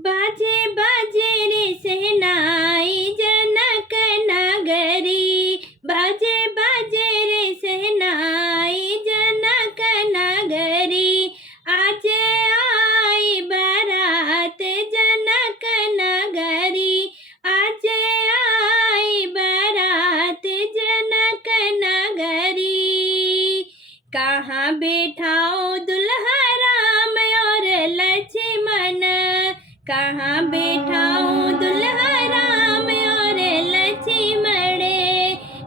बाजे बाजे रे सहनाई जनक नगरी, बाजे बाजे रे सहनाई जनक नगरी। आज आई बारात जनक नगरी, आज आई बारात जनक नगरी। कहाँ बैठाओ दुल्हा राम और लक्ष्मण, कहाँ बैठाऊं दुल्हा राम और लक्ष्मण,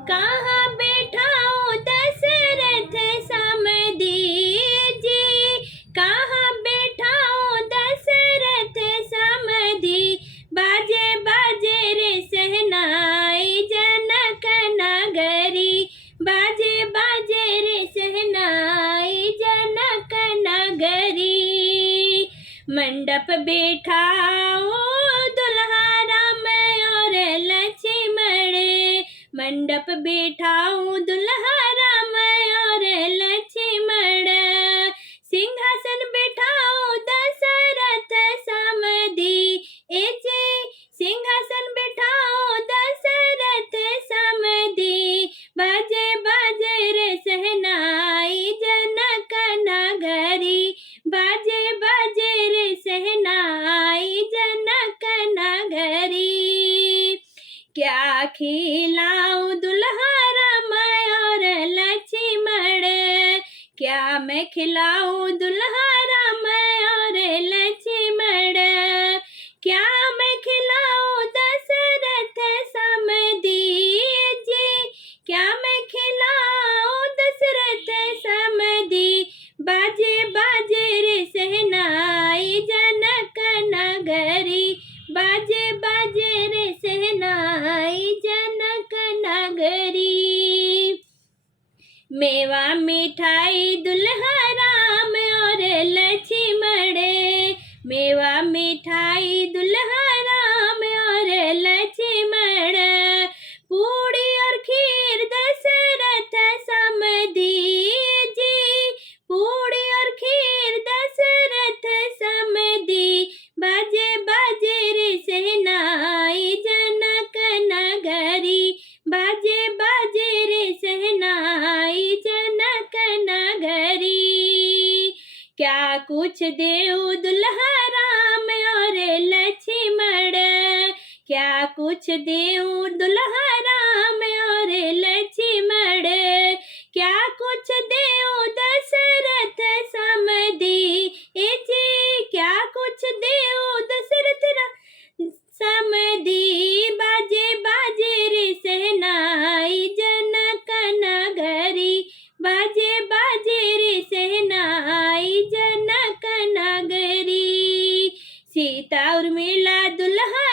कहाँ बैठाऊं दशरथ समधी जी, कहाँ बैठाऊं दशरथ समधी। बाजे बाजे रे सहनाई जनक नगरी, बाजे बाजे रे सहनाई जनक नगरी। मंडप बैठाओ दुल्हा राम और लक्ष्मण, मंडप बैठाओ दुल्हा राम और लक्ष्मण, सिंहासन बैठाओ दशरथ समधी जी, सिंहासन बैठाओ दशरथ समधी। बाजे बाजे रे सहनाई जनक नगरी, बाजे बाजे रे सहनाई जनक नगरी। क्या खिलाऊं दुल्हा राम और लक्ष्मण, क्या मैं खिलाऊं दुल्हा राम और लक्ष्मण, क्या मैं खिलाऊं दशरथ समधी जी, क्या मैं खिलाऊं दशरथ समधी। बाजे बाजे रे सहनाई जनक नगरी, बाजे बाजे रे सहनाई जनक नगरी। मेवा मिठाई दुल्हा राम और लक्ष्मण, मेवा मिठाई दुल्हा राम और लक्ष्मण, पूड़ी और खीर दशरथ समधी जी, पूड़ी और खीर दशरथ समधी। बाजे बाजे रे सहनाई जनक नगरी, बाजे बाजे रे सहनाई जनक नगरी। क्या कुछ देऊ दुल्हा राम और लक्ष्मण, क्या कुछ देऊ दुल्हा राम और लक्ष्मण, क्या कुछ देऊ दशरथ समधी जी, क्या कुछ देऊ दशरथ समधी। बाजे बाजे रे सहनाई जनक नगरी, बाजे बाजे रे सहनाई जनक नगरी। सीता उर्मिला दुल्हा